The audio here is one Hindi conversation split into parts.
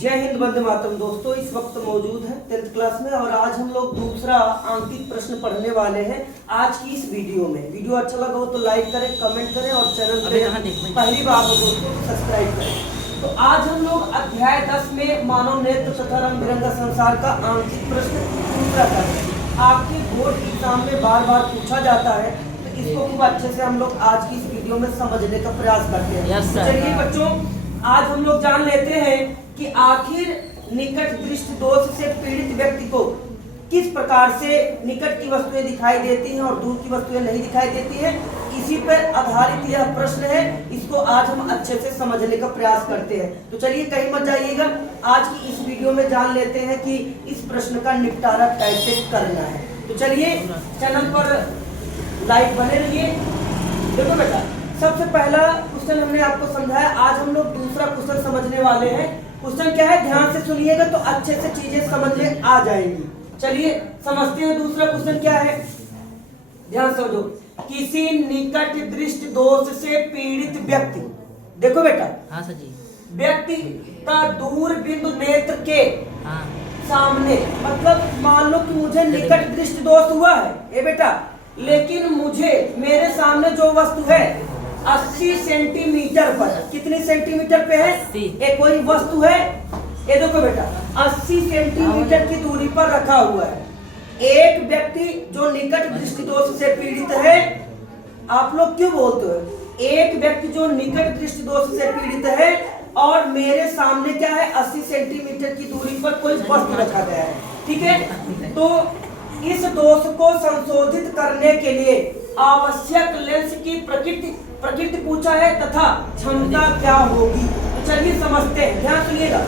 जय हिंद वंदे मातरम। दोस्तों इस वक्त मौजूद है 10th क्लास में और आज हम लोग दूसरा आंकिक प्रश्न पढ़ने वाले हैं आज की इस वीडियो में। वीडियो अच्छा लगा हो तो लाइक करें, कमेंट करें और चैनल पे पहली बार हो दोस्तों तो सब्सक्राइब करें। तो आज हम लोग अध्याय 10 में मानव नेत्र तथा रंग बिरंगा संसार का आंकिक प्रश्न दूसरा कर रहे हैं। आपके बोर्ड एग्जाम में बार बार पूछा जाता है तो इसको खूब अच्छे से हम लोग आज की इस वीडियो में समझने का प्रयास करते हैं। चलिए बच्चों, आज हम लोग जान लेते हैं कि आखिर निकट दृष्टि दोष से पीड़ित व्यक्ति को किस प्रकार से निकट की वस्तुएं दिखाई देती हैं और दूर की वस्तुएं नहीं दिखाई देती हैं। इसी पर आधारित यह प्रश्न है, इसको आज हम अच्छे से समझने का प्रयास करते हैं। तो चलिए कहीं मत जाइएगा, आज की इस वीडियो में जान लेते हैं कि इस प्रश्न का निपटारा कैसे करना है। तो चलिए चैनल पर लाइक बने रहिए। देखो बेटा, सबसे पहला क्वेश्चन हमने आपको समझाया, आज हम लोग दूसरा क्वेश्चन समझने वाले हैं। क्वेश्चन क्या है, ध्यान से सुनिएगा तो अच्छे से चीजें समझ में आ जाएंगी। चलिए समझते हैं दूसरा क्वेश्चन क्या है। ध्यान समझो, किसी निकट दृष्टि दोष से पीड़ित व्यक्ति, देखो बेटा, हाँ सर जी, व्यक्ति का दूर बिंदु नेत्र के हाँ सामने, मतलब मान लो कि मुझे निकट दृष्टि दोष हुआ है ए बेटा, लेकिन मुझे मेरे सामने जो वस्तु है 80 सेंटीमीटर पर, कितनी सेंटीमीटर पे है, एक कोई वस्तु है, ये देखो बेटा 80 सेंटीमीटर की दूरी पर रखा हुआ है। एक व्यक्ति जो निकट दृष्टि दोष से पीड़ित है, आप लोग क्यों बोलते हो, एक व्यक्ति जो निकट दृष्टि दोष से पीड़ित है और मेरे सामने क्या है 80 सेंटीमीटर की दूरी पर कोई वस्तु रखा गया है, ठीक है। तो इस दोष को संशोधित करने के लिए आवश्यक लेंस की प्रकृति पूछा है तथा क्षमता क्या होगी। तो चलिए समझते हैं, ध्यान सुनिएगा।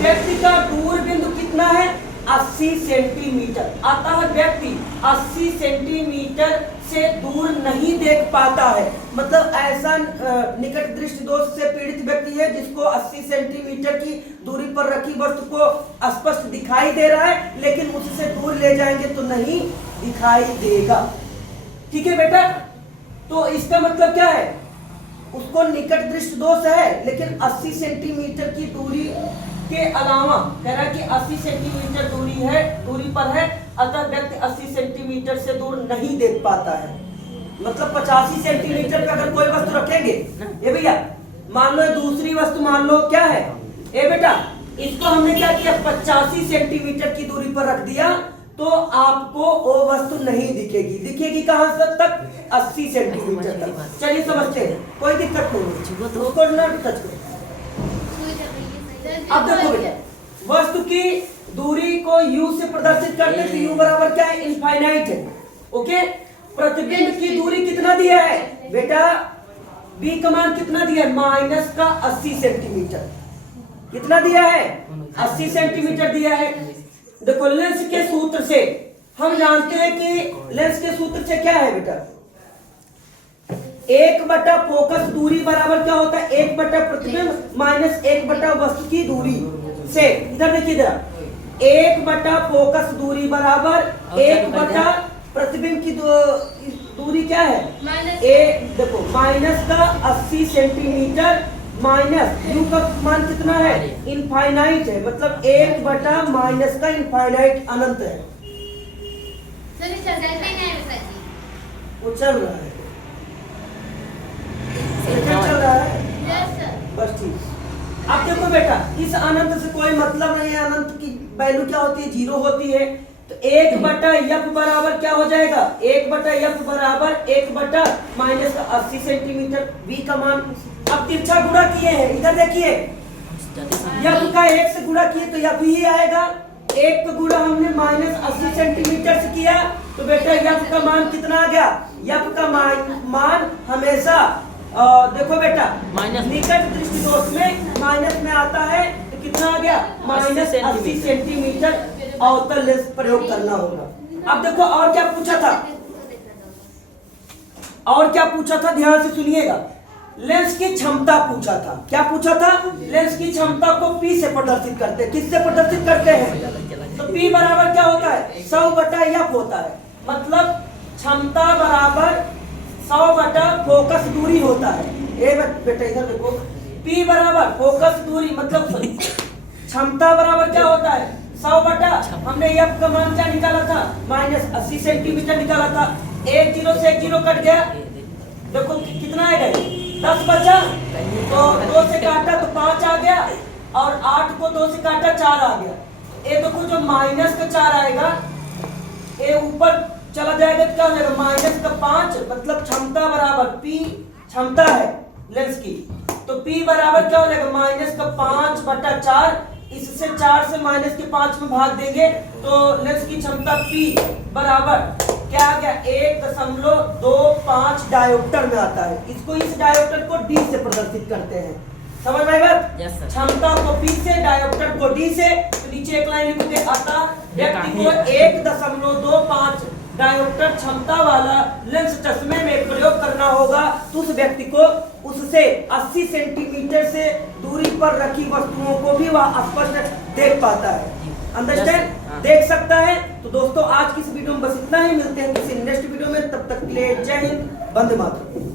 व्यक्ति का दूर बिंदु कितना है 80 सेंटीमीटर, अतः व्यक्ति 80 सेंटीमीटर से दूर नहीं देख पाता है। मतलब ऐसा निकट दृष्टि दोष से पीड़ित व्यक्ति है जिसको 80 सेंटीमीटर की दूरी पर रखी वस्तु को स्पष्ट दिखाई दे रहा है, लेकिन उससे दूर ले जाएंगे तो नहीं दिखाई देगा, ठीक है बेटा। तो इसका मतलब क्या है, उसको निकट दृष्टि दोष है लेकिन 80 सेंटीमीटर की दूरी के अलावा कह रहा है कि 80 सेंटीमीटर दूरी पर है, अतः व्यक्ति 80 सेंटीमीटर से दूर नहीं देख पाता है। मतलब 85 सेंटीमीटर पे अगर कोई वस्तु रखेंगे, ये भैया मान लो दूसरी वस्तु मान लो क्या है, ए बेटा इसको हमने क्या किया 85 सेंटीमीटर की दूरी पर रख दिया तो आपको वो वस्तु नहीं दिखेगी। दिखेगी कहां तक 80 सेंटीमीटर तक। चलिए समझते हैं, कोई दिक्कत नहीं, उसको न टच करो। अब देखो बेटा, वस्तु की दूरी को u से प्रदर्शित करते हैं तो u बराबर क्या है, इनफाइनाइट है, ओके। प्रतिबिंब की दूरी कितना दिया है बेटा, b का मान कितना दिया है, माइनस का 80 सेंटीमीटर, कितना दिया है 80 सेंटीमीटर दिया है। देखो लेंस के सूत्र से हम जानते हैं कि लेंस के सूत्र से क्या है बेटा, 1/, फोकस दूरी बराबर क्या होता है, 1/, प्रतिबिंब माइनस 1/, वस्तु की दूरी से। इधर देखिए जरा, 1/, फोकस दूरी बराबर 1/, प्रतिबिंब की दूरी क्या है, देखो माइनस का 80 सेंटीमीटर माइनस u का मान कितना है, इनफाइनाइट है, मतलब 1/, माइनस का इनफाइनाइट अनंत है, वो चल रहा है, चल रहा है बस ठीक। अब देखो बेटा, इस अनंत से कोई मतलब नहीं है, अनंत की वैल्यू क्या होती है, 0 होती है। तो 1/f बराबर क्या हो जाएगा, 1/f बराबर 1/, माइनस का 80 सेंटीमीटर, v का मान। अब तिरछा गुणा किए हैं, इधर देखिए f का 1 से गुणा किए तो f ही आएगा। 1 का गुणा हमने माइनस 80 सेंटीमीटर से किया तो बेटा f का मान कितना आ गया, f का मान हमेशा देखो बेटा निकट दृष्टि दोष में माइनस में आता है तो कितना आ गया, माइनस 80 सेंटीमीटर अवतल लेंस प्रयोग करना होगा। अब देखो और क्या पूछा था, और क्या पूछा था, ध्यान से सुनिएगा। लेंस की क्षमता पूछा था, क्या पूछा था, लेंस की क्षमता को P से प्रदर्शित करते हैं, किससे प्रदर्शित करते हैं, तो P बराबर क्या होता है 100/f होता है, मतलब क्षमता बराबर 100/, फोकस दूरी होता है। ए बेटा इधर देखो, P बराबर फोकस दूरी मतलब क्षमता बराबर क्या होता है 100 बटा हमने एफ का मान क्या निकाला था -80 सेंटीमीटर निकाला था। एक जीरो से एक जीरो कट गया, देखो कितना आएगा 10 बचा, तो 2 से काटा तो 5 आ गया और 8 को 2 से काटा 4 आ गया। ये देखो जो माइनस का 4 आएगा ये ऊपर चला जाएगा तो क्या हो जाएगा माइनस का 5, मतलब क्षमता बराबर P क्षमता है लेंस की, तो P बराबर क्या हो जाएगा माइनस का 5 बटा 4। इससे 4 से माइनस के 5 में भाग देंगे तो लेंस की क्षमता P बराबर क्या आ गया 1.25 डायोप्टर में आता है। इसको इस डायोप्टर को D से प्रदर्शित करते हैं, समझ में आई बात? क्षमता को P से, डायोप्टर को D से, तो नीचे एक लाइन लिखोगे अतः व्यक्ति को 1.25 डायोप्टर क्षमता वाला लेंस चश्मे में प्रयोग करना होगा, तो उस व्यक्ति को उससे 80 सेंटीमीटर से दूरी पर रखी वस्तुओं को भी वह स्पष्ट देख पाता है, अंडरस्टैंड देख सकता है। तो दोस्तों आज की इस वीडियो में बस इतना ही, मिलते हैं किसी नेक्स्ट वीडियो में, तब तक के लिए जय हिंद, वंदे मातरम।